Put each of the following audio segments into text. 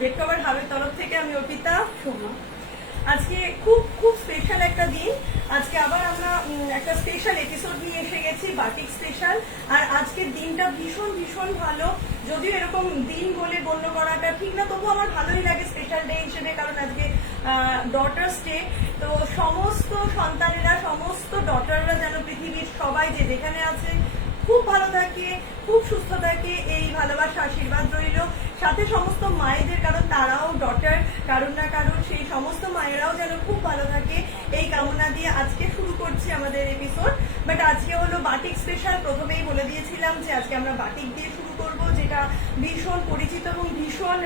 Bedcover হাবের তরফ থেকে আমি অর্পিতা সোমা। আজকে খুব খুব স্পেশাল একটা দিন। আজকে আবার আমরা একটা স্পেশাল এপিসোড নিয়ে এসে গেছি, বাটিক স্পেশাল। আর আজকের দিনটা ভীষণ ভীষণ ভালো, যদিও এরকম দিন বলে গণ্য করাটা ঠিক না, তবু আমার ভালোই লাগে স্পেশাল ডে হিসেবে, কারণ আজকে ডটার্স ডে। তো সমস্ত সন্তানেরা, সমস্ত ডটাররা যেন পৃথিবীর সবাই যে যেখানে আছে খুব ভালো থাকে, খুব সুস্থ থাকে, এই ভালোবাসা আশীর্বাদ রইল। সাথে সমস্ত মায়েদের, কারণ তারাও ডটার কারণ না কারণ, সেই সমস্ত মায়েরাও যেন খুব ভালো থাকে, এই কামনা দিয়ে আজকে শুরু করছি আমাদের এপিসোড। বাট আজকে হলো বাটিক স্পেশাল। প্রথমেই বলে দিয়েছিলাম যে আজকে আমরা বাটিক দিয়ে শুরু করব, যেটা ভীষণ পরিচিত এবং ভীষণ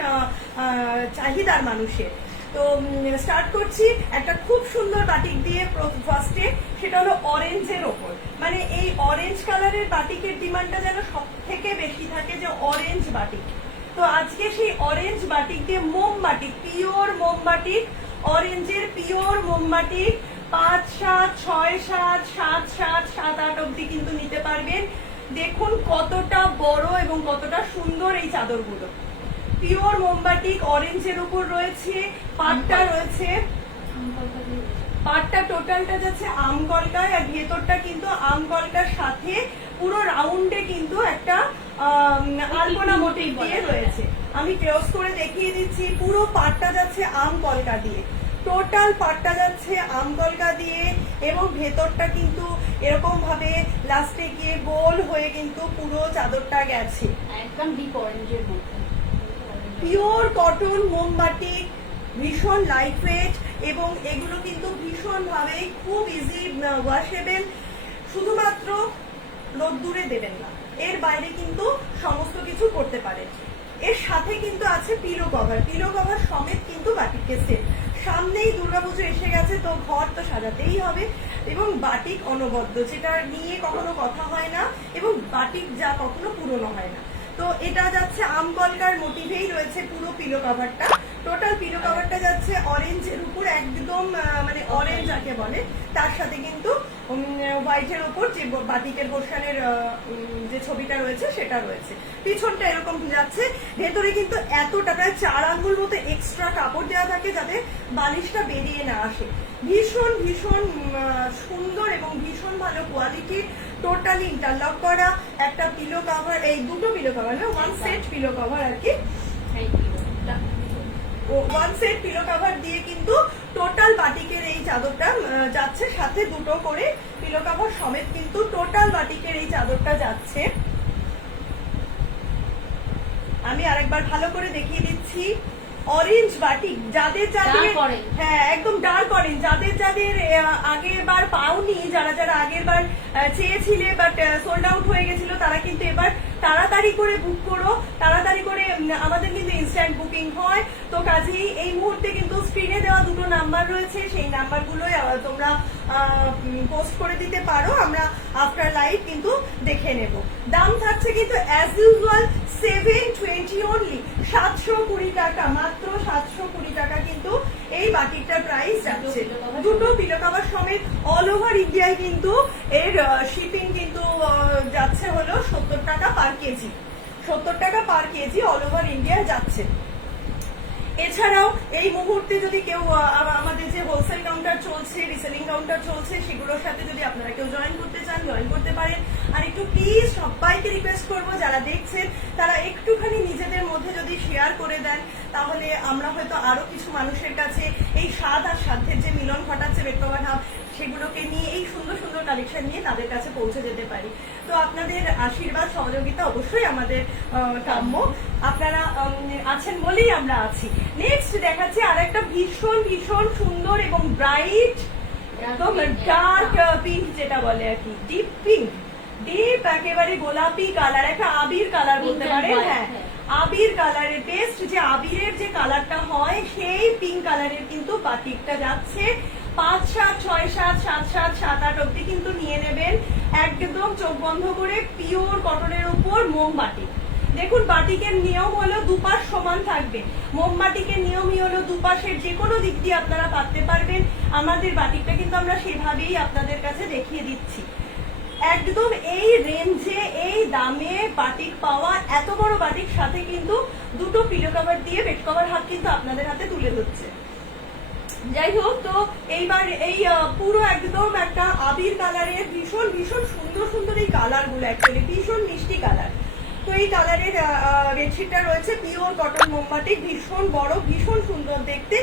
চাহিদার মানুষের। তো স্টার্ট করছি একটা খুব সুন্দর বাটিক দিয়ে ফার্স্টে, সেটা হলো অরেঞ্জের ওপর। মানে এই অরেঞ্জ কালারের বাটিকের ডিমান্ডটা যেন সব থেকে বেশি থাকে, যে অরেঞ্জ বাটিক। তো আজকে সেই অরেঞ্জ বাটিক দিয়ে মোমবাটিক, পিওর মোমবাটিক, অরেঞ্জের পিওর মোমবাটিক 5, 7, 6, 7, 7, 7, 7, 8 অব্দি কিন্তু নিতে পারবেন। দেখুন কতটা বড় এবং কতটা সুন্দর এই চাদরগুলো। পিওর মোমবাটিক অরেঞ্জের উপর রয়েছে, পাটটা রয়েছে, পাটটা টোটালটা যাচ্ছে আম কলকায়, আর ভেতরটা কিন্তু আম কলকার সাথে পুরো রাউন্ডে কিন্তু একটা আলপনা মোটিভ দিয়ে রয়েছে। আমি ক্লোজ করে দেখিয়ে দিচ্ছি। পুরো পাটটা যাচ্ছে আম কলকা দিয়ে, টোটাল পাটটা যাচ্ছে আম কলকা দিয়ে, এবং ভেতরটা কিন্তু এরকম ভাবে লাস্টে গিয়ে গোল হয়ে কিন্তু পুরো চাদরটা গেছে একদম ডিপ অরেঞ্জের মধ্যে। পিওর কটন মোমবাটিক, ভীষণ লাইট ওয়েট, এবং এগুলো কিন্তু ভীষণ ভাবে খুব ইজি ওয়াশেবল। শুধুমাত্র রোদ্দুরে দেবেন না, এর বাইরে কিন্তু সমস্ত কিছু করতে পারেন। এর সাথে কিন্তু আছে পিলো কভার, পিলো কভার সমেত কিন্তু বাটিকের সেট। সামনেই দুর্গাপুজো এসে গেছে, তো ঘর তো সাজাতেই হবে, এবং বাটিক অনবদ্য, যেটা নিয়ে কখনো কথা হয় না, এবং বাটিক যা কখনো পুরনো হয় না। তো এটা যাচ্ছে আম কলকার মোটিভেই রয়েছে পুরো পিলো কভারটা। টোটাল পিলো কভারটা যাচ্ছে অরেঞ্জের উপর, একদম মানে অরেঞ্জ যাকে বলে, তার সাথে কিন্তু হোয়াইটের উপর যে বাটিকের পোর্শনের যে ছবিটা রয়েছে সেটা রয়েছে। পিছনটা এরকম যাচ্ছে। ভেতরে কিন্তু এতটা প্রায় 4 আঙ্গুল মতো এক্সট্রা কাপড় দেওয়া থাকে, যাতে বালিশটা বেরিয়ে না আসে। ভীষণ ভীষণ সুন্দর এবং ভীষণ ভালো কোয়ালিটির, টোটালি ইন্টারলক করা একটা পিলো কভার, এই দুটো পিলো কভার না, ওয়ান সেট পিলো কভার আর কি, ওয়ান সেট পিলো কভার দিয়ে কিন্তু টোটাল বাটিকের এই চাদরটা যাচ্ছে, সাথে দুটো করে পিলো কভার সমেত কিন্তু টোটাল বাটিকের এই চাদরটা যাচ্ছে। আমি আরেকবার ভালো করে দেখিয়ে দিচ্ছি। অরেঞ্জ বাটিক, যাদের যাদের, হ্যাঁ একদম ডার্ক অরেঞ্জ, যাদের যাদের আগের বার পাওনি, যারা যারা আগের বার চেয়েছিলে বাট সোল্ড আউট হয়ে গেছিল, তারা কিন্তু এবার তাড়াতাড়ি করে বুক করো, তাড়াতাড়ি করে। আমাদের কিন্তু ইনস্ট্যান্ট বুকিং হয়, তো কাজেই এই মুহূর্তে কিন্তু স্ক্রিনে দেওয়া দুটো নাম্বার রয়েছে, সেই নাম্বারগুলোই তোমরা পোস্ট করে দিতে পারো, আমরা আফটার লাইভ কিন্তু দেখে নেব। দাম থাকছে কিন্তু অ্যাজ ইউজুয়াল 720 অনলি, 720 টাকা, মাত্র 720 টাকা কিন্তু এই বাটিকটার প্রাইস যাচ্ছে। দুটো পিলো কভার সমেত অল ওভার ইন্ডিয়ায় কিন্তু এর শিপিং কিন্তু যাচ্ছে হলো 70 টাকা পার কেজি, 70 টাকা পার কেজি অল ওভার ইন্ডিয়া যাচ্ছে। এছাড়াও এই মুহূর্তে যদি কেউ আমাদের যে হোলসেল কাউন্টার চলছে, রিসেলিং কাউন্টার চলছে, সেগুলোর সাথে যদি আপনারা কেউ জয়েন করতে চান, জয়েন করতে পারেন। আর একটু প্লিজ সবাইকে রিকোয়েস্ট করবো, যারা দেখছেন তারা একটুখানি নিজেদের মধ্যে যদি শেয়ার করে দেন, তাহলে আমরা হয়তো আরো কিছু মানুষের কাছে এই স্বাদ আর সাধ্যের যে মিলন ঘটাচ্ছে বেডকভার হাব, সেগুলোকে নিয়ে, এই সুন্দর সুন্দর কালেকশন নিয়ে তাদের কাছে পৌঁছে যেতে পারি। তো আপনাদের আশীর্বাদ সহযোগিতা অবশ্যই আমাদের কাম্য। আপনারা আছেন বলেই আমরা আছি। নেক্সট দেখাচ্ছি আর একটা ভীষণ ভীষণ সুন্দর এবং ব্রাইট, একদম ডার্ক পিঙ্ক, যেটা বলে আর কি ডিপ পিঙ্ক, ডিপ একেবারে গোলাপি কালার, একটা আবির কালার বলতে পারেন। হ্যাঁ, আবির কালারের, বেস্ট যে আবিরের যে কালারটা হয়, সেই পিঙ্ক কালারের কিন্তু বাটিকটা যাচ্ছে। 5, 7, 6, 7, 7, 7, 7, 8 অব্দি কিন্তু নিয়ে নেবেন, একদম চোখ বন্ধ করে। পিওর কটনের উপর মোম বাটিক। দেখুন বাটিকের নিয়ম হলো দুপাশ সমান থাকবে, মোমবাটিকের নিয়মই হলো দুপাশের যে কোনো দিক দিয়ে আপনারা পাততে পারবেন। আমাদের বাটিকটা কিন্তু আমরা সেভাবেই আপনাদের কাছে দেখিয়ে দিচ্ছি। একদম এই রেঞ্জে এই দামে বাটিক পাওয়া, এত বড় বাটিক সাথে কিন্তু দুটো পিলো কভার দিয়ে বেড কভার হাত কিন্তু আপনাদের হাতে তুলে ধরছে। যাই হোক, তো এইবার এই পুরো একদম একটা আবির কালারের ভীষণ ভীষণ সুন্দর সুন্দর এই কালার গুলো, অ্যাকচুয়ালি ভীষণ মিষ্টি কালার। তো এই কালারের বেডশিটটা রয়েছে পিওর কটন মোমবাটিক, ভীষণ বড়, ভীষণ সুন্দর দেখতে।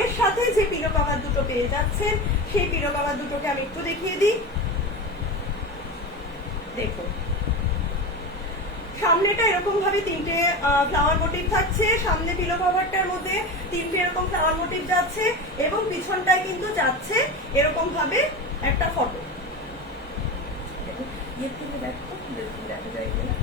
এর সাথে যে পিলো কভার দুটো পেয়ে যাচ্ছেন, সেই পিলো কভার দুটোকে আমি একটু দেখিয়ে দিই। দেখুন, সামনেটা এরকম ভাবে তিনটে ফ্লাওয়ার মোটিভ থাকছে, সামনে পিলো কভারটার মধ্যে তিনটে এরকম ফ্লাওয়ার মোটিভ যাচ্ছে, এবং পিছনটায় কিন্তু যাচ্ছে এরকম ভাবে একটা ফটো। দেখা যায় কিনা,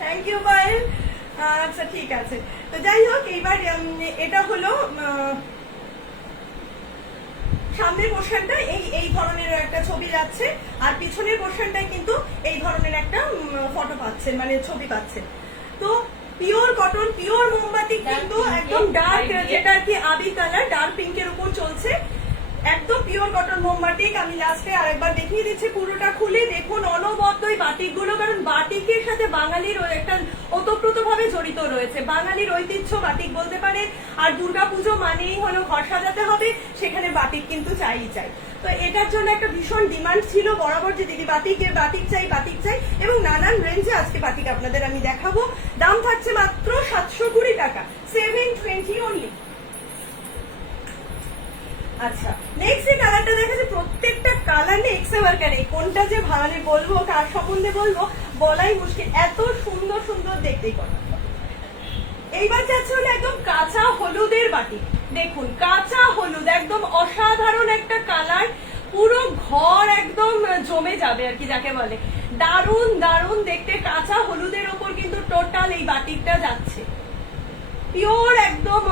থ্যাংক ইউ পায়েল। আচ্ছা ঠিক আছে, তো যাই হোক, এইবার এটা হলো সামনের পোর্শনটা এই ধরনের একটা ছবি যাচ্ছে, আর পিছনের পোর্শনটায় কিন্তু এই ধরনের একটা ফটো পাচ্ছেন, মানে ছবি পাচ্ছেন। তো পিওর কটন, পিওর মোমবাতি, কিন্তু একদম ডার্ক, যেটা আর কি আবি কালার, ডার্ক পিঙ্কের উপর চলছে, একদম পিওর কটন মোমবাটিক। আমি লাস্টে আরেকবার দেখিয়ে দিচ্ছি পুরোটা খুলে। দেখুন অনবদ্য এই বাটিক গুলো, কারণ বাটিকের সাথে বাঙালির একটা ওতপ্রোত ভাবে জড়িত রয়েছে, বাঙালির ঐতিহ্য বাটিক বলতে পারে। আর দুর্গাপুজো মানেই হলো ঘর সাজাতে হবে, সেখানে বাটিক কিন্তু চাই। তো এটার জন্য একটা ভীষণ ডিমান্ড ছিল বরাবর, যে দিদি বাটিক চাই, বাটিক চাই, এবং নানান রেঞ্জে আজকে বাটিক আপনাদের আমি দেখাবো। দাম থাকছে মাত্র 720 টাকা, 720 অনলি। আচ্ছা, নেক্সট এই কালারটা দেখাচ্ছে, প্রত্যেকটা কালার নিয়ে এক্সেভারকারে, কোনটা যে ভালো বলবো, কার সম্বন্ধে বলবো বলাই মুশকিল, এত সুন্দর সুন্দর দেখতেই কথা। এইবার যাচ্ছে হলো একদম কাঁচা হলুদের বাটি। দেখুন কাঁচা হলুদ, একদম অসাধারণ একটা কালার, পুরো ঘর একদম জমে যাবে আর কি যাকে বলে, দারুণ দারুণ দেখতে। কাঁচা হলুদের ওপর কিন্তু টোটাল এই বাটিকটা যাচ্ছে, পিওর একদম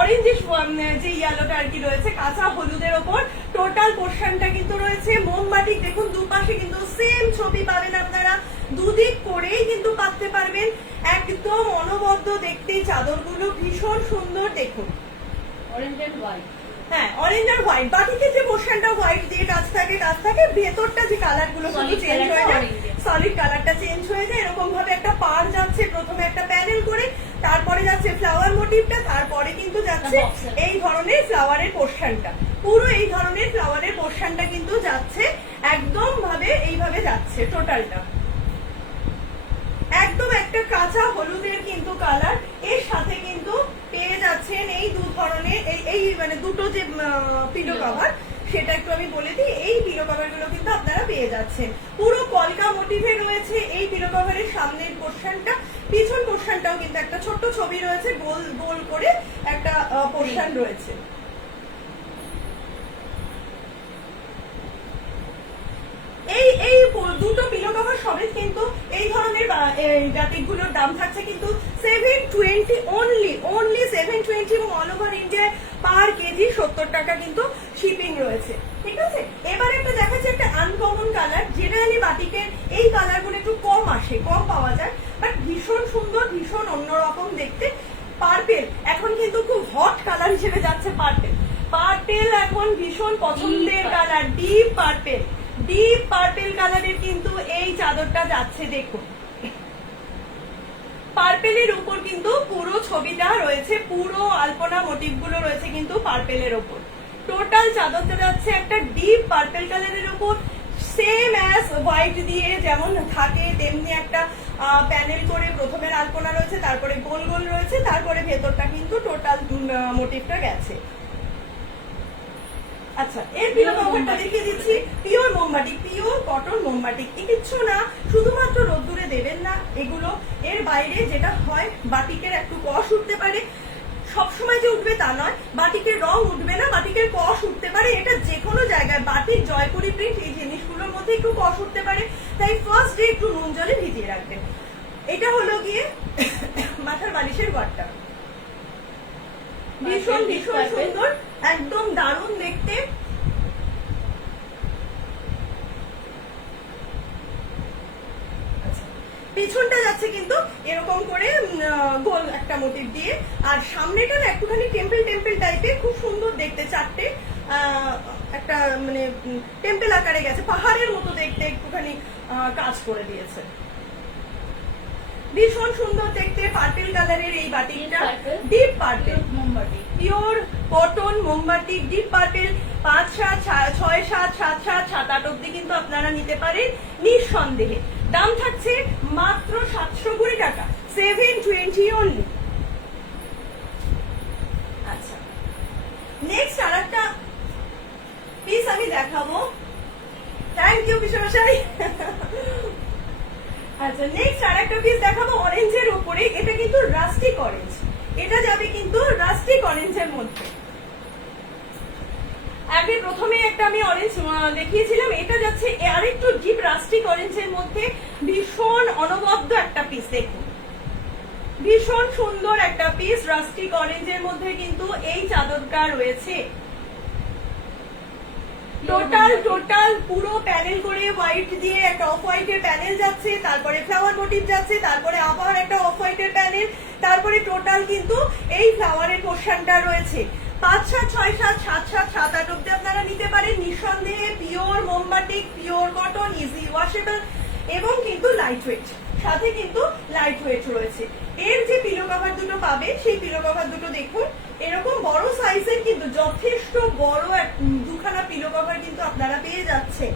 অরেঞ্জিশ যে ইয়েলোটা আর কি রয়েছে, কাঁচা হলুদের ওপর টোটাল পোর্শনটা কিন্তু রয়েছে মোমবাটিক। দেখুন দুপাশে কিন্তু সেম ছবি পাবেন আপনারা, দুদিক করেই কিন্তু পাততে পারবেন, একদম অনবদ্য দেখতে। চাদরগুলো ভীষণ সুন্দর, দেখুন অরেঞ্জ এন্ড হোয়াইট। হ্যাঁ, অরেঞ্জ আর হোয়াইট, বাটিকের যে পোর্শনটা হোয়াইট দিয়ে কাজ থাকে, ভেতরটা যে কালার গুলো কিন্তু চেঞ্জ হয়ে যায়, সলিড কালারটা চেঞ্জ হয়ে যায়। এরকম ভাবে একটা পার যাচ্ছে, প্রথমে একটা প্যানেল করে, তারপরে যাচ্ছে ফ্লাওয়ার মোটিভটা, তারপরে কিন্তু যাচ্ছে এই ধরনের ফ্লাওয়ারের পোর্শনটা, পুরো এই ধরনের ফ্লাওয়ারের পোর্শনটা কিন্তু যাচ্ছে একদম ভাবে, এইভাবে যাচ্ছে টোটালটা, একদম একটা কাঁচা হলুদের কিন্তু কালার। এর সাথে কিন্তু পেয়ে যাচ্ছেন এই দু ধরনের এই মানে দুটো যে পিলো কভার, সেটা একটু আমি বলে দিই। এই পিলো কভার গুলো কিন্তু আপনারা পেয়ে যাচ্ছেন, পুরো কলকা মোটিভে রয়েছে এই পিলো কভারের সামনের পোর্শনটা, পিছন পোর্শনটাও কিন্তু একটা ছোট্ট ছবি রয়েছে, গোল গোল করে একটা পোর্শন রয়েছে। এই দুটো পিলো কভার সমেত কিন্তু এই ধরনের বাটিকগুলোর দাম থাকছে কিন্তু 720 অনলি 720, এবং অল ওভার ইন্ডিয়ায় পার কেজি 70 টাকা কিন্তু শিপিং রয়েছে। ঠিক আছে, এবার একটা দেখাচ্ছে একটা আনকমন কালার, জেনারেলি বাটিকের এই কালার গুলো একটু কম আসে, কম পাওয়া যায়, বাট ভীষণ সুন্দর, ভীষণ অন্যরকম দেখতে। পার্পেল এখন কিন্তু খুব হট কালার হিসেবে যাচ্ছে, পার্পেল এখন ভীষণ পছন্দের কালার, ডিপ পার্পেল কালারের কিন্তু এই চাদরটা যাচ্ছে। দেখুন পার্পেলের উপর কিন্তু পুরো ছবিটা রয়েছে, পুরো আলপনা মোটিভ গুলো রয়েছে কিন্তু পার্পেলের উপর, টোটাল চাদরটা যাচ্ছে একটা ডিপ পার্পেল কালারের উপর, সেম অ্যাজ হোয়াইট দিয়ে যেমন থাকে তেমনি একটা প্যানেল করে প্রথমে আলপনা রয়েছে, তারপরে গোল গোল রয়েছে, তারপরে ভেতরটা কিন্তু টোটাল মোটিভটা গেছে। আচ্ছা, এর পিলো কভারটা দেখিয়ে দিচ্ছি, পিওর মোমবাটিক, পিওর কটন মোমবাটিক, কিচ্ছু না, শুধুমাত্র রোদ্দুরে দেবেন না এগুলো। এর বাইরে যেটা হয়, বাটিকের একটু কষ উঠতে পারে, সবসময় যে উঠবে তা নয়, বাটিকের রং উঠবে না, বাটিকের কষ উঠতে পারে, এটা যে কোনো জায়গায়, বাটিক, জয়পুরি প্রিন্ট, এই জিনিসগুলোর মধ্যে একটু কষ উঠতে পারে, তাই ফার্স্ট ডে একটু নুন জলে ভিজিয়ে রাখবেন। এটা হলো গিয়ে মাথার বালিশের ঘরটা, ভীষণ ভীষণ সুন্দর, একদম দারুণ দেখতে। পিছনটা যাচ্ছে কিন্তু এরকম করে গোল একটা মোটিভ দিয়ে, আর সামনেটা না একটুখানি টেম্পল টেম্পল টাইপের, খুব সুন্দর দেখতে। চারটে একটা মানে টেম্পল আকারে গেছে, পাহাড়ের মতো দেখতে একটুখানি কাজ করে দিয়েছে। ভীষণ সুন্দর দেখতে পার্পল কালারের এই বাটিকটা, ডিপ পার্পল মোমবাতি, পিওর কটন মোমবাতি, ডিপ পার্পল। 5, 7, 6, 7, 7, 7, 7, 8 অব্দি কিন্তু আপনারা নিতে পারেন নিঃসন্দেহে। দাম থাকছে মাত্র 720 টাকা, 720 অনলি। আচ্ছা, নেক্সট আর একটা পিস আমি দেখাবো। থ্যাংক ইউ বিশ্বমশাই। আচ্ছা, নেক্সট আর একটা পিস দেখাবো অরেঞ্জের উপরে। এটা কিন্তু রাস্টিক অরেঞ্জ, এটা যাবে কিন্তু রাস্টিক অরেঞ্জের মধ্যে। আগে প্রথমে একটা আমি অরেঞ্জ দেখিয়েছিলাম, এটা যাচ্ছে আরেকটু ডিপ রাস্টিক অরেঞ্জের মধ্যে। ভীষণ অনবদ্য একটা পিস, দেখুন ভীষণ সুন্দর একটা পিস রাস্টিক অরেঞ্জের মধ্যে কিন্তু এই চাদরটা রয়েছে। টোটাল পুরো প্যানেল করে হোয়াইট দিয়ে একটা অফ হোয়াইটের প্যানেল যাচ্ছে, তারপরে ফ্লাওয়ার মোটিভ যাচ্ছে, তারপরে আবার একটা অফ হোয়াইটের প্যানেল, তারপরে টোটাল কিন্তু এই ফ্লাওয়ারের পোর্শনটা রয়েছে। 5, 7, 6, 7, 7, 7, 7, 8 অব্দি আপনারা নিতে পারেন নিঃসন্দেহে। পিওর মোমবাটিক, পিওর কটন, ইজি ওয়াশেবল এবং কিন্তু লাইট ওয়েট, সাথে কিন্তু লাইট ওয়েট রয়েছে। এর যে পিলো কভার দুটো পাবে, সেই পিলো কভার দুটো দেখুন এরকম বড় সাইজের, কিন্তু যথেষ্ট বড় দুখানা পিলো কভার কিন্তু আপনারা পেয়ে যাচ্ছে।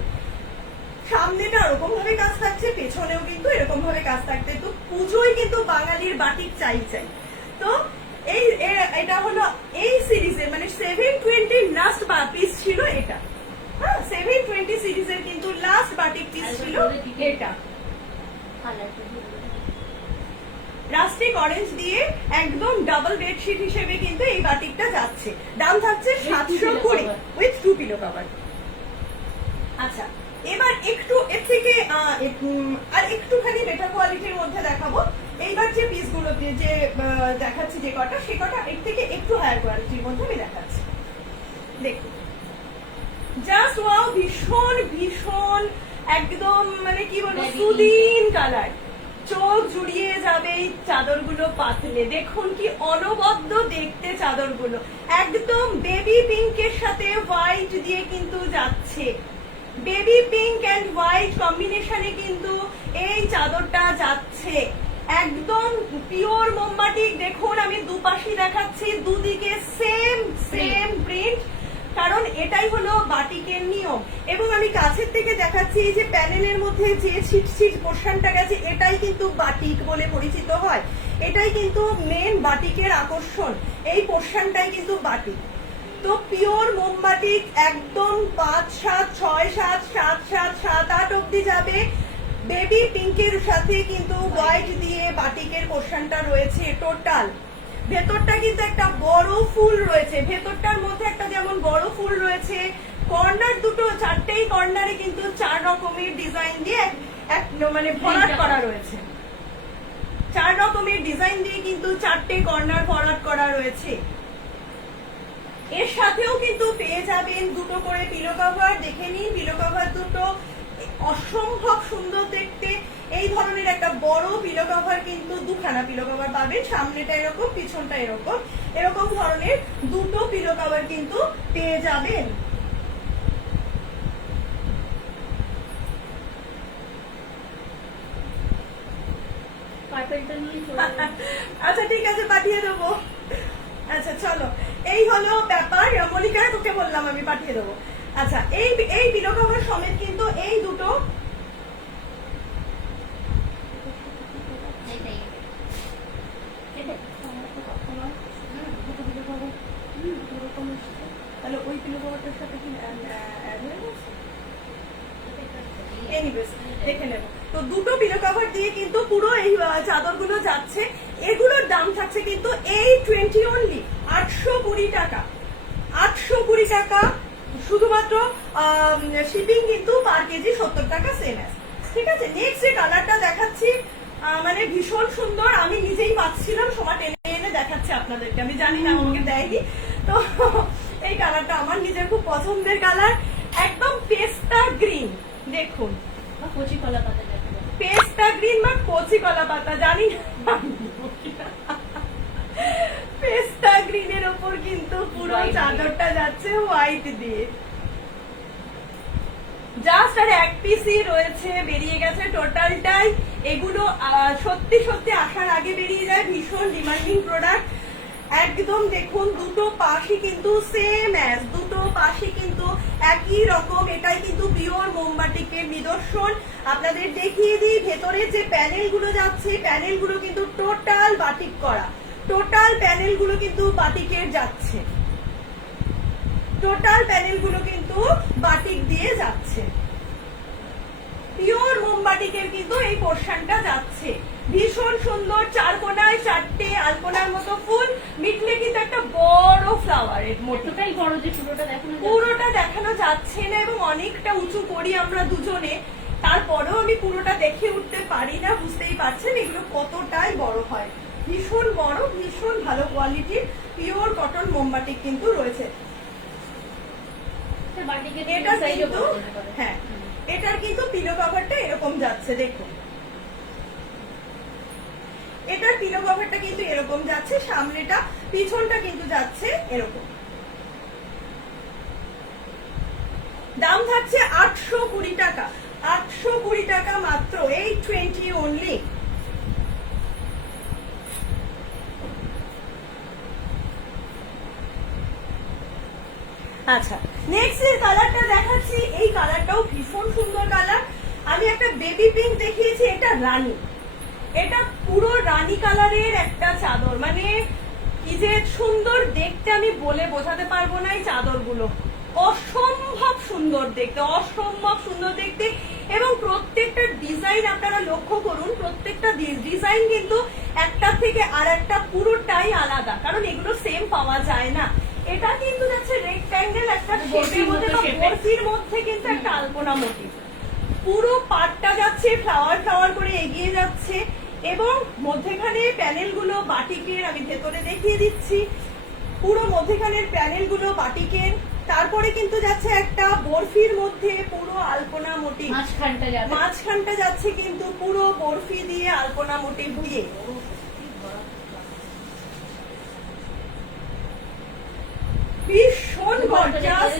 সামনেটা এরকম ভাবে কাজ থাকছে, পেছনেও কিন্তু এরকম ভাবে কাজ থাকছে। তো পুজোয় কিন্তু বাঙালির বাটিক চাই। তো এটা হলো এই সিরিজের মানে 720 লাস্ট পিস ছিল এটা। হ্যাঁ, 720 সিরিজের কিন্তু লাস্ট বাটিক পিস ছিল এটা। রাস্টিক অরেঞ্জ দিয়ে একদম ডাবল বেডশিট হিসেবে কিন্তু এই বাটিকটা যাচ্ছে। দাম থাকছে 720 উইথ 2 পিলো কভার। আচ্ছা, এবার একটু এর থেকে আর একটুখানি বেটার কোয়ালিটির মধ্যে দেখাবো। এইবার যে পিসগুলো যে দেখাচ্ছি, যে কটা, সে কটা এর থেকে একটু হায়ার কোয়ালিটির মধ্যে আমি দেখাচ্ছি। দেখুন, জাস্ট ওয়াও, ভীষণ ভীষণ একদম মানে কি বলবো, সুদিন কালার, চোখ জুড়িয়ে যাবে এই চাদরগুলো পাতলে। দেখুন কি অনবদ্য দেখতে চাদরগুলো, একদম বেবি পিঙ্কের সাথে হোয়াইট দিয়ে কিন্তু যাচ্ছে। বেবি পিঙ্ক এন্ড হোয়াইট কম্বিনেশনে কিন্তু এই চাদরটা যাচ্ছে, একদম পিওর মোমবাটিক। দেখুন আমি দুপাশে দেখাচ্ছি, দুদিকে সেম প্রিন্ট, কারণ এটাই হলো বাটিকের নিয়ম। এবং আমি কাছের থেকে দেখাচ্ছি, এই যে প্যানেলের মধ্যে যে ছিট পোর্শনটা গেছে, এটাই কিন্তু বাটিক বলে পরিচিত হয়। এটাই কিন্তু মেন বাটিকের আকর্ষণ, এই পোর্শনটাই কিন্তু বাটিক। তো পিওর মোমবাটিক একদম 5, 7, 6, 7, 7, 7, 7, 8 অব্দি যাবে। বেবি পিঙ্কের সাথে কিন্তু হোয়াইট দিয়ে বাটিকের পোর্শনটা রয়েছে টোটাল। ভেতরটা কিন্তু একটা বড় ফুল রয়েছে, ভেতরটার মধ্যে একটা যেমন বড় ফুল রয়েছে, কর্নার দুটো, চারটেই কর্নারে কিন্তু 4 রকমের ডিজাইন দিয়ে মানে ভরাট করা রয়েছে। 4 রকমের ডিজাইন দিয়ে কিন্তু 4টে কর্নার ভরাট করা রয়েছে। এর সাথেও কিন্তু পেয়ে যাবেন দুটো করে পিলো কভার। দেখে নিন, পিলো কভার দুটো অসম্ভব সুন্দর দেখতে। এই ধরনের একটা বড় পিলো কভার কিন্তু দুখানা পিলো কভার পাবেন, সামনেটা এরকম, পিছনটা এরকম ধরনের দুটো পিলো কভার কিন্তু পেয়ে যাবেন। আচ্ছা ঠিক আছে, পাঠিয়ে দেবো। আচ্ছা চলো, এই হলো ব্যাপার। মনিকা তোকে বললাম আমি পাঠিয়ে দেবো। আচ্ছা, এই পিলো কভার সমেত কিন্তু এই দুটো তাহলে ওই পিলো কভারটার সাথে কি অ্যাড হয়ে গেছে? এনিওয়েজ দেখে নেব। তো দুটো পিলো কভার দিয়ে কিন্তু পুরো এই চাদরগুলো যাচ্ছে। এগুলোর দাম থাকছে কিন্তু 820 অনলি, 820 টাকা। 820 টাকা শুধুমাত্র। শিপিং কিন্তু পার কেজি 70 টাকা সেম আছে। ঠিক আছে, নেক্সট যে কালারটা দেখাচ্ছি মানে ভীষণ সুন্দর, আমি নিজেই পাচ্ছিলাম, সময় টেনে এনে দেখাচ্ছি আপনাদেরকে। আমি জানি জানি না, আমাকে দেয়নি। তো এই কালারটা আমার নিজের খুব পছন্দের কালার, একদম পেস্তা গ্রিন। দেখুন কচি কলা পাতা যাচ্ছে। পেস্তা গ্রিন বা কচি কলা পাতা, জানি না পেস্তা গ্রিনের ওপর কিন্তু পুরো White চাদরটা যাচ্ছে হোয়াইট দিয়ে। জাস্ট আর এক পিসই রয়েছে, বেরিয়ে গেছে টোটালটাই। এগুলো সত্যি সত্যি আসার আগে বেরিয়ে যায়, ভীষণ ডিমান্ডিং প্রোডাক্ট। একদম দেখুন দুটো পাশই কিন্তু সেম অ্যাজ, দুটো পাশই কিন্তু একই রকম। এটাই কিন্তু পিওর মোমবাটিকের নিদর্শন। আপনাদের দেখিয়ে দিই, ভেতরে যে প্যানেল গুলো যাচ্ছে, প্যানেল গুলো কিন্তু টোটাল বাটিক করা, টোটাল প্যানেল গুলো কিন্তু বাটিকের যাচ্ছে, টোটাল প্যানেল গুলো কিন্তু বাটিক দিয়ে যাচ্ছে, পিওর মোমবাটিকের কিন্তু এই পোর্শনটা যাচ্ছে। ভীষণ সুন্দর, চার কোনায় চারটে আলপনার মতো ফুল, মিটলে কিন্তু একটা বড় ফ্লাওয়ারের মোটিভ। এতটাই বড় যে পুরোটা দেখানো যাচ্ছে। পুরোটা দেখানো যাচ্ছে না, এবং অনেকটা উঁচু করি আমরা দুজনে, তারপরেও আমি পুরোটা দেখে উঠতে পারি না। বুঝতেই পারছেন এগুলো কতটাই বড় হয়, ভীষণ বড়, ভীষণ ভালো কোয়ালিটির পিওর কটন মোমবাটিক কিন্তু রয়েছে। বাটিকে এটা কিন্তু হ্যাঁ, এটার কিন্তু পিলো কভারটা এরকম যাচ্ছে, দেখুন এটার পিলো কভারটা কিন্তু এরকম যাচ্ছে, সামনেটা পিছনটা কিন্তু যাচ্ছে এরকম। দাম থাকছে 820 টাকা, 820 টাকা মাত্র, 820 অনলি। আচ্ছা, নেক্সট এর কালারটা দেখাচ্ছি। এই কালারটাও ভীষণ সুন্দর কালার। আমি একটা বেবি পিঙ্ক দেখিয়েছি, এটা রানী, এটা পুরো রানী কালারের একটা চাদর, মানে কি যে সুন্দর দেখতে আমি বলে বোঝাতে পারবো না। এই চাদরগুলো অসম্ভব সুন্দর দেখতে, অসম্ভব সুন্দর দেখতে, এবং প্রত্যেকটা ডিজাইন আপনারা লক্ষ্য করুন, প্রত্যেকটা ডিজাইন কিন্তু একটা থেকে আর একটা পুরোটাই আলাদা, কারণ এগুলো সেম পাওয়া যায় না। এটা কিন্তু যাচ্ছে রেক্ট্যাঙ্গেল একটা শেপের মধ্যে, বরফির মধ্যে কিন্তু একটা আলপনা মোটিভ। পুরো পাটটা যাচ্ছে ফ্লাওয়ার ফ্লাওয়ার করে এগিয়ে যাচ্ছে, এবং মধ্যেখানে প্যানেল গুলো বাটিকের, আমি ভেতরে দেখিয়ে দিচ্ছি, পুরো মধ্যেখানের প্যানেল গুলো বাটিকের। তারপরে কিন্তু যাচ্ছে একটা বরফির মধ্যে পুরো আলপনা মোটিভ, মাঝখানটা যাচ্ছে কিন্তু পুরো বরফি দিয়ে আলপনা মোটিভ দিয়ে। ভীষণ গর্জাস,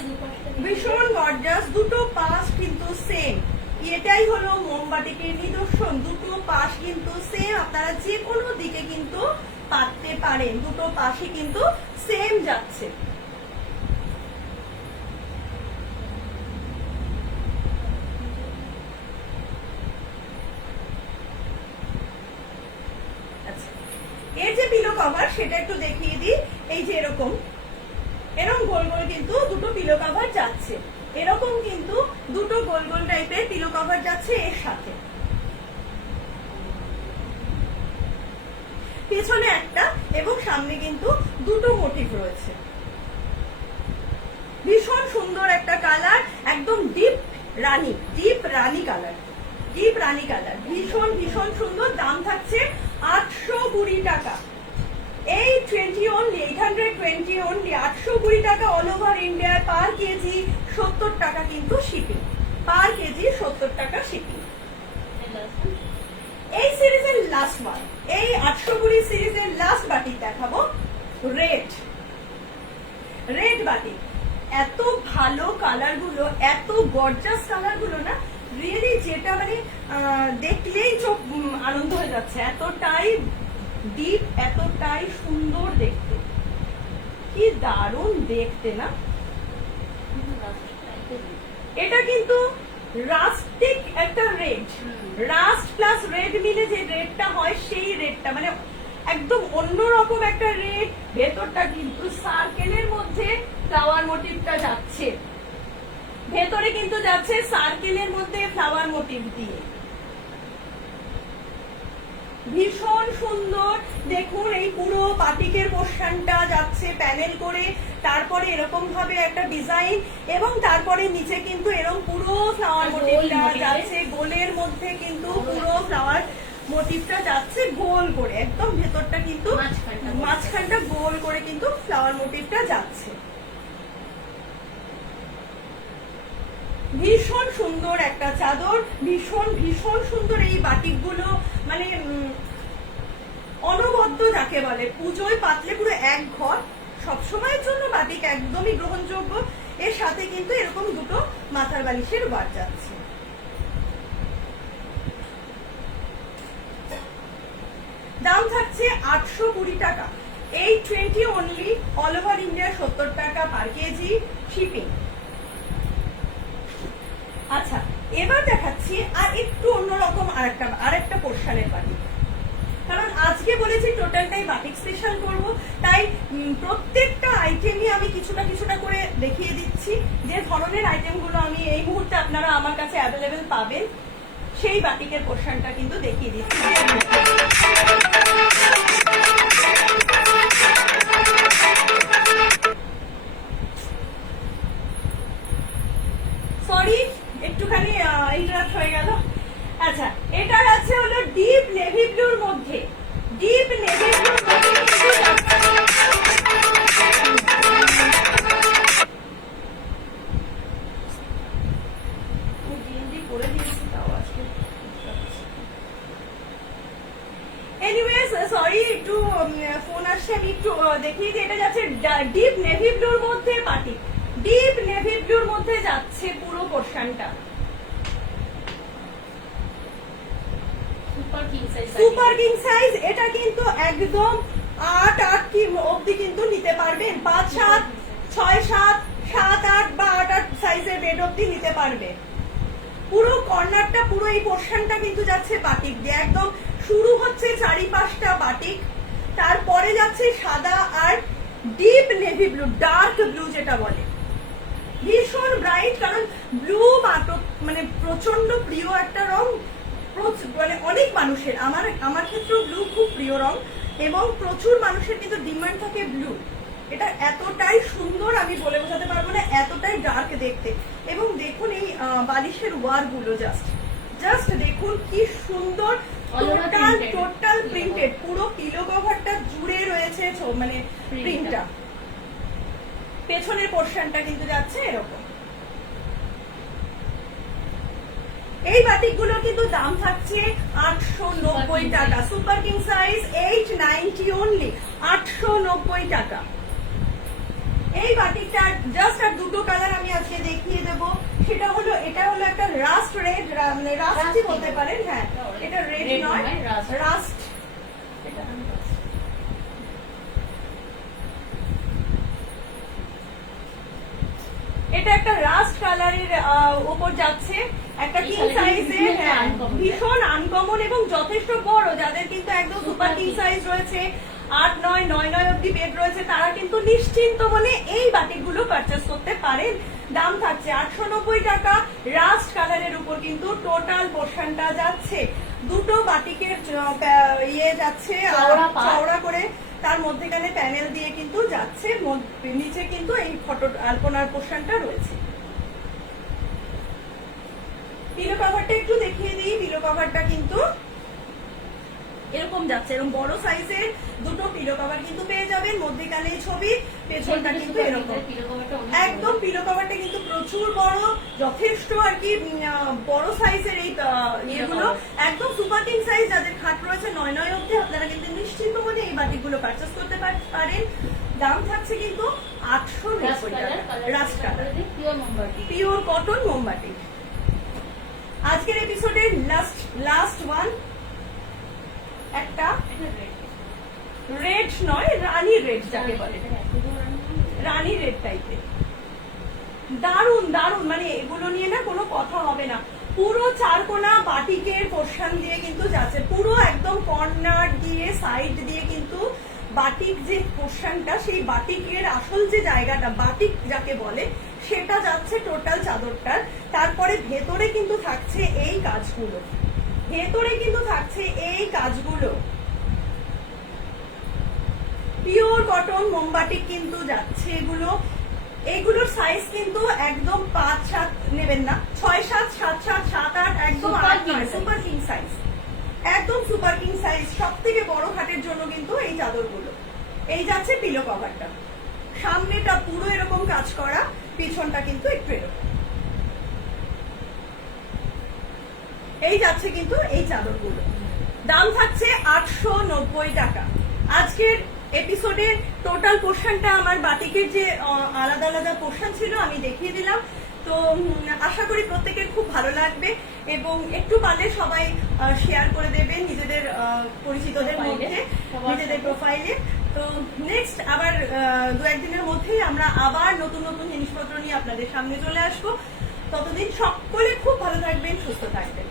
ভীষণ গর্জাস। দুটো পাশ কিন্তু সেম, এটাই হলো মোমবাটিকের নিদর্শন। দুটো পাশ কিন্তু সেম, আপনারা যে কোনো দিকে কিন্তু পাততে পারেন, দুটো পাশই কিন্তু সেম যাচ্ছে। আচ্ছা, এর যে পিলো কভার সেটা একটু দেখিয়ে দিই। এই যে এরকম এরকম গোল গোল কিন্তু দুটো পিলো কভার যাচ্ছে, এরকম কিন্তু দুটো গোল গোল টাইপের পিলো কভার যাচ্ছে এর সাথে। পেছনে একটা এবং সামনে কিন্তু দুটো মোটিভ রয়েছে। ভীষণ সুন্দর একটা কালার, একদম ডিপ রানী, ডিপ রানী কালার, ডিপ রানী কালার, ভীষণ ভীষণ সুন্দর। দাম থাকছে 820 টাকা, 820 অনলি, 820 অনলি, 820 টাকা অল ওভার ইন্ডিয়া। পার কেজি 70 টাকা কিন্তু শিপিং, পার কেজি 70 টাকা শিপিং। এই সিরিজের লাস্ট ওয়ান, এই 820 সিরিজের লাস্ট বাটিক দেখাবো, রেড, রেড বাটিক। এত ভালো কালার গুলো, এত গর্জাস কালার গুলো না, রিয়েলি যেটা মানে দেখলেই চোখ আনন্দ হয়ে যাচ্ছে, এতটাই ডিপ, এতটাই সুন্দর দেখতে, কি দারুণ দেখতে না। এটা কিন্তু রাস্টিক একটা রেড, রাস্ট প্লাস রেড মিলে যে রেডটা হয় সেই রেডটা, মানে একদম অন্যরকম একটা রেড। ভেতরটা কিন্তু সার্কেলের মধ্যে ফ্লাওয়ার মোটিভটা যাচ্ছে, ভেতরে কিন্তু যাচ্ছে সার্কেলের মধ্যে ফ্লাওয়ার মোটিভ দিয়ে। ভীষণ সুন্দর দেখুন, এই পুরো বাটিকের পোর্শনটা যাচ্ছে প্যানেল করে, তারপরে এরকম ভাবে একটা ডিজাইন, এবং তারপরে নিচে কিন্তু এরকম পুরো ফ্লাওয়ার মোটিভটা যাচ্ছে, গোলের মধ্যে কিন্তু পুরো ফ্লাওয়ার মোটিভটা যাচ্ছে গোল করে, একদম ভেতরটা কিন্তু মাঝখানটা গোল করে কিন্তু ফ্লাওয়ার মোটিভটা যাচ্ছে। ভীষণ সুন্দর একটা চাদর, ভীষণ ভীষণ সুন্দর এই বাটিকগুলো, মানে অনবদ্য যাকে বলে, পুজোয় পাতলে পুরো এক ঘর, সবসময়ের জন্য বাটিক একদমই গ্রহণযোগ্য। এর সাথে কিন্তু এরকম দুটো মাথার বালিশের বার যাচ্ছে। দাম থাকছে 820 টাকা, 820 অনলি, অল ওভার ইন্ডিয়া 70 টাকা পার কেজি শিপিং। আচ্ছা, এবার দেখাচ্ছি আর একটু অন্যরকম আরেকটা পোর্শনের বাটিক, কারণ আজকে বলেছি টোটালটাই বাটিক স্পেশাল করব, তাই প্রত্যেকটা আইটেমই আমি কিছুটা কিছুটা করে দেখিয়ে দিচ্ছি। যে ধরনের আইটেমগুলো আমি এই মুহূর্তে আপনারা আমার কাছে অ্যাভেলেবেল পাবেন, সেই বাটিকের পোর্শনটা কিন্তু দেখিয়ে দিচ্ছি। সরি, একটুখানি ইন্টারাপ্ট হয়ে গেল। আচ্ছা, এটার আছে হলো ডিপ নেভি ব্লুর মধ্যে, ডিপ নেভি ব্লুর মধ্যে করে দিয়েছি তাও আজকে। এনিওয়েজ সরি, একটু ফোন আসছে, আমি একটু দেখিয়ে দিই। এটা যাচ্ছে ডিপ নেভি ব্লুর মধ্যে বাটিক, ডিপ নেভি ব্লুর মধ্যে যাচ্ছে পুরো পোর্শনটা। সুপার কিং সাইজ, এটা কিন্তু একদম 8 কি অবধি কিন্তু নিতে পারবেন, 5, 7, 6, 7, 7, 8 বা 8, 8 সাইজের বেড অবধি নিতে পারবে। পুরো কর্নারটা, পুরো এই পোর্শনটা কিন্তু যাচ্ছে বাটিক দিয়ে, একদম শুরু হচ্ছে চারিপাশটা বাটিক, তারপরে যাচ্ছে সাদা আর deep navy blue, dark blue যেটা বলে, ভীষণ ব্রাইট। কারণ ব্লু মানে প্রচন্ড প্রিয় একটা রং, মানে অনেক মানুষের, আমার ক্ষেত্রেও ব্লু খুব প্রিয় রং, এবং প্রচুর মানুষের কিন্তু ডিমান্ড থাকে ব্লু। এটা এতটাই সুন্দর আমি বলে বোঝাতে পারবো না, এতটাই ডার্ক দেখতে। এবং দেখুন এই বালিশের ওয়ার গুলো, জাস্ট দেখুন কি সুন্দর, টোটাল প্রিন্টেড, পুরো পিলো কভারটা জুড়ে রয়েছে মানে প্রিন্টটা। পেছনের পোর্শনটা কিন্তু যাচ্ছে এরকম। এই বাটিকগুলো কিন্তু দাম থাকছে 890 টাকা, সুপার কিং সাইজ 890 অনলি, 890 টাকা। এই বাটিকটা জাস্ট আর দুটো কালার আমি আজকে দেখিয়ে দেব, সেটা হলো, এটা হলো একটা রাস্ট রেড, মানে রাস্টই বলতে পারেন, হ্যাঁ এটা রেড নয়, রাস্ট। এটা একটা রাস্ট কালারের উপর যাচ্ছে, একটা কিং সাইজের, ভীষণ আনকমন এবং যথেষ্ট বড়। যাদের কিন্তু একদম সুপার কিং সাইজ রয়েছে, 8, 9, 9 অব্দি বেড রয়েছে, তারা কিন্তু নিশ্চিন্ত মনে এই বাটিকগুলো পারচেস করতে পারেন। দাম থাকছে 890 টাকা, রাস্ট কালারের উপর কিন্তু টোটাল পোর্শনটা যাচ্ছে। দুটো বাটিকের ইয়ে যাচ্ছে চওড়া করে, তার মধ্যেখানে প্যানেল দিয়ে কিন্তু যাচ্ছে, নিচে কিন্তু এই ফটো আলপনার পোর্শনটা রয়েছে। পিলো কভারটা একটু দেখিয়ে দিই, পিলো কভারটা কিন্তু এরকম যাচ্ছে, এরকম বড় সাইজের দুটো পিলো কভার কিন্তু পেয়ে যাবেন, মধ্যেখানে ছবি, পেছনটা কিন্তু এরকম, একদম পিলো কভারটা কিন্তু প্রচুর বড়, যথেষ্ট আর কি বড় সাইজের এই ইয়েগুলো, একদম সুপার কিং সাইজ। যাদের খাট রয়েছে 9, 9 অব্দি, আপনারা কিন্তু নিশ্চিন্ত মনে এই বাটিকগুলো পারচেস করতে পারেন। দাম থাকছে কিন্তু 890 টাকা, রাস্ট কালার, পিওর কটন মোমবাটি। আজকের এপিসোডের লাস্ট ওয়ান, একটা রেড নয়, রানী রেড যাকে বলে, রানী রেড টাইপের, দারুন দারুন, মানে এগুলো নিয়ে না কোনো কথা হবে না। পুরো চারকোনা বাটিকের পোর্শন দিয়ে কিন্তু যাচ্ছে, পুরো একদম কর্নার দিয়ে, সাইড দিয়ে কিন্তু বাটিক যে পোর্শনটা, সেই বাটিকের আসল যে জায়গাটা, বাটিক যাকে বলে, সেটা যাচ্ছে টোটাল চাদরটার। তারপরে ভেতরে কিন্তু থাকছে এই কাজগুলো, ভেতরে কিন্তু থাকছে এই কাজগুলো, পিওর কটন মোমবাটিক কিন্তু যাচ্ছে এগুলো। এইগুলোর সাইজ কিন্তু একদম 5, 7 নেবেন না, 6, 7, 7, 7, 7, 8, একদম 8, 9, সুপার কিং সাইজ, একদম সুপার কিং সাইজ, সব থেকে বড় খাটের জন্য কিন্তু এই চাদরগুলো। এই যাচ্ছে পিলো কভারটা, সামনেটা পুরো এরকম কাজ করা, পিছনটা কিন্তু একটু এরকম। এই যাচ্ছে কিন্তু এই চাদরগুলো, দাম থাকছে 890 টাকা। আজকের এপিসোডে টোটাল পোর্শনটা আমার বাটিকের যে আলাদা আলাদা পোর্শন ছিল আমি দেখিয়ে দিলাম। তো আশা করি প্রত্যেকের খুব ভালো লাগবে এবং একটু পারলে সবাই শেয়ার করে দেবেন নিজেদের পরিচিতদের মধ্যে, নিজেদের প্রোফাইলে। তো নেক্সট আবার দু একদিনের মধ্যেই আমরা আবার নতুন নতুন জিনিসপত্র নিয়ে আপনাদের সামনে চলে আসবো। ততদিন সকলে খুব ভালো থাকবেন, সুস্থ থাকবেন।